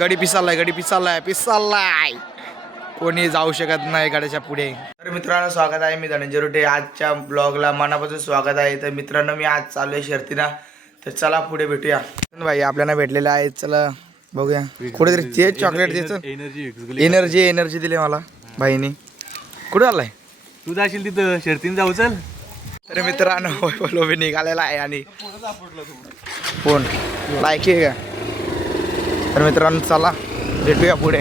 गडी पिसालाय कोणी जाऊ शकत नाही गाड्याच्या पुढे. तर मित्रांनो स्वागत आहे, मी धनंजय रोटे. आजच्या ब्लॉगला मनापासून स्वागत आहे. तर मित्रांनो मी आज चालू आहे शर्तीला, तर चला पुढे भेटूया. भाई आपल्याला भेटलेलं आहे, चला बघूया. कुठेतरी ते चॉकलेट द्यायचं, एनर्जी दिली मला भाईनी. कुठे आलाय तू? जाशील तिथं शर्तीने जाऊ, चल. तर मित्रांनो लोभी निघालेला आहे आणि फोन लायकी आहे का. तर मित्रांनो चला भेटूया पुढे.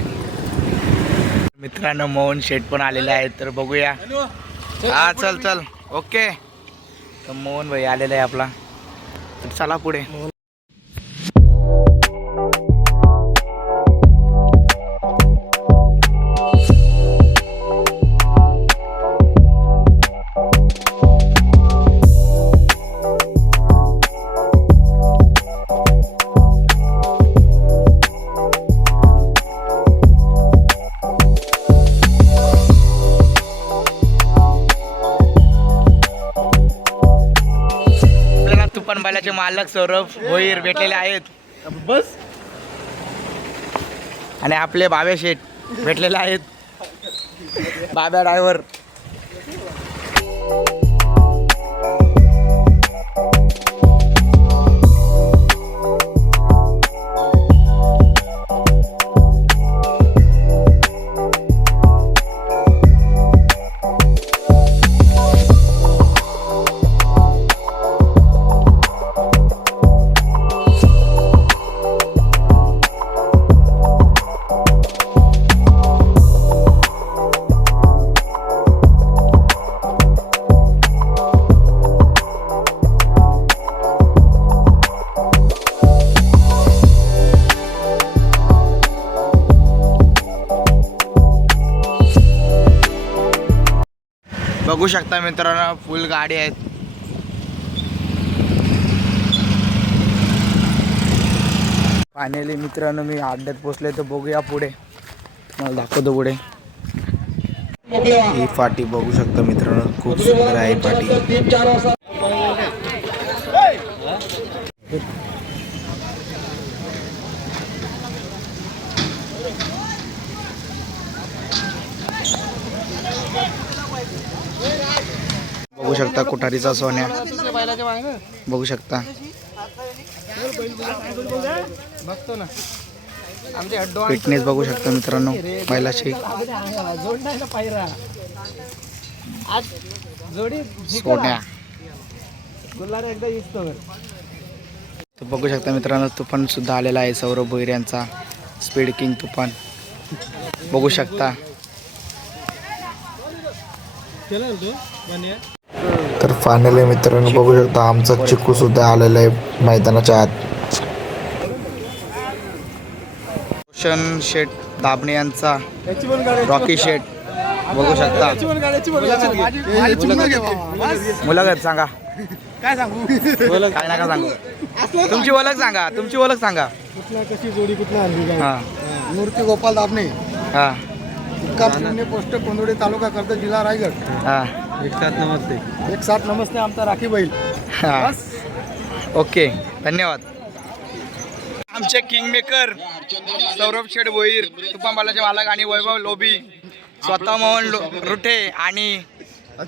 मित्रांनो मोहन शेठ पण आलेले आहेत, तर बघूया. हा चल ओके. तर मोहन भाई आलेला आहे आपला, तर चला पुढे. तुपन बैलाचे मालक सौरभ भोईर भेटलेले आहेत बस. आणि आपले बाबे शेठ भेटलेले आहेत, बाब्या ड्रायव्हर. बघू शकता मित्रांनो फुल गाडी आहेत. फायनली मित्रांनो मी अड्ड्यात पोचले, तर बघूया पुढे, तुम्हाला दाखवतो पुढे. ही पाटी बघू शकता मित्रांनो, खूप सुंदर आहे पाटी. बघू शकता कुठारीचा सोन्या, बघू शकता. फिटनेस बघू शकता मित्रांनो बैलाची. सोन्या तर बघू शकता मित्रांनो, तुफान सुद्धा आलेला आहे. सौरभ भोईर यांचा स्पीड किंग तुफान बघू शकता. तर फायनली मित्रांनो बघू शकता आमचा चिकू सुद्धा आलेला आहे मैदानाच्या आत. रोशन शेठ दाबणे यांचा रॉकी शेठ बघू शकता. मुलाखत सांगा, काय सांगू, काय नका सांगू, तुमची ओळख सांगा, तुमची ओळख सांगा. कशी जोडी कुठला आणली? हा मूर्ती गोपाल दाबणे, हा पोस्ट कोंदोडी तालुका कर्जत जिल्हा रायगड. हा 17 नमस्ते आमचा राखी बैल. हा ओके धन्यवाद. आमचे किंग मेकर सौरभ शेठ भोईर, तुफान बालाचे मालक आणि वैभव लोभी, स्वतः मोहन रुठे आणि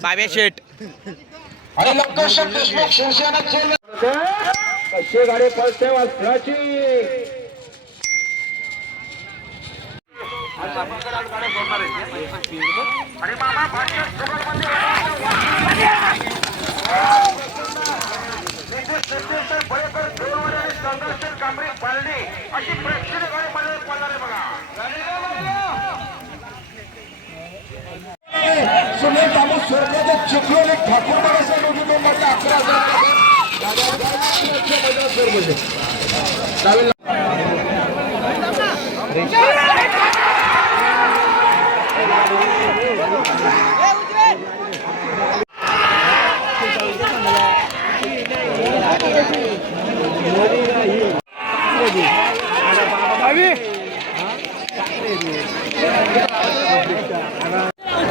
बाबे शेठ.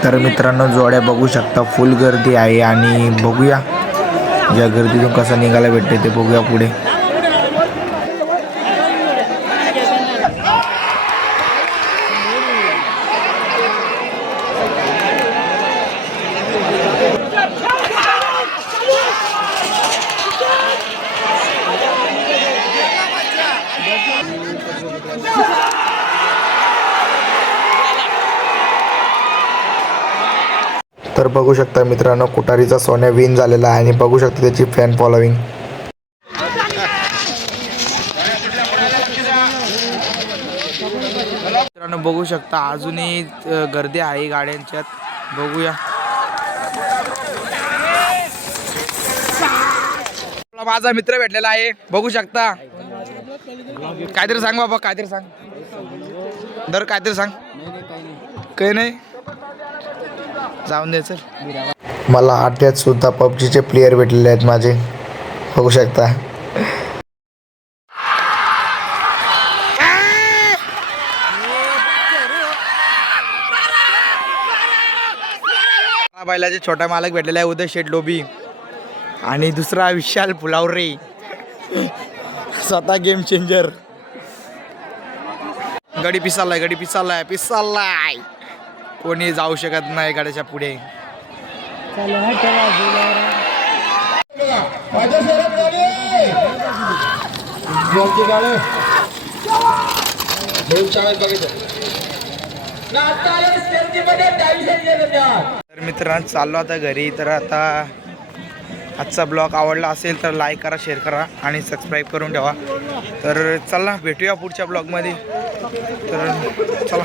तर मित्रांनो जोड्या बघू शकता, फुल गर्दी आहे आणि बघूया या गर्दीतून कसं निघायला भेटते ते बघूया पुढे. तर बघू शकता मित्रांनो, कुटारीचा सोन्या विन झालेला आहे आणि बघू शकता त्याची फॅन फॉलोविंग. मित्रांनो बघू शकता अजूनही गर्दी आहे गाड्यांच्यात. बघूया. माझा मित्र भेटलेला आहे, बघू शकता. काहीतरी सांग बाबा, काहीतरी सांग. दर काहीतरी सांग. काही नाही, जाऊन दे चल. मला आठ्यात सुद्धा पबजीचे प्लेयर भेटलेले आहेत माझे, बघू शकता. बैलाचे छोटा मालक भेटलेला आहे उदय शेठ लोबी आणि दुसरा विशाल पुलावरे, स्वतः गेम चेंजर. गडी पिसालाय, गडी पिसालाय, पिसालाय. कोणी जाऊ शकत नाही गाड्याच्या पुढे. तर मित्रांनो चाललो आता घरी. तर आता आजचा ब्लॉग आवडला असेल तर लाईक करा, शेअर करा आणि सबस्क्राईब करून ठेवा. तर चला भेटूया पुढच्या ब्लॉगमध्ये. तर चला.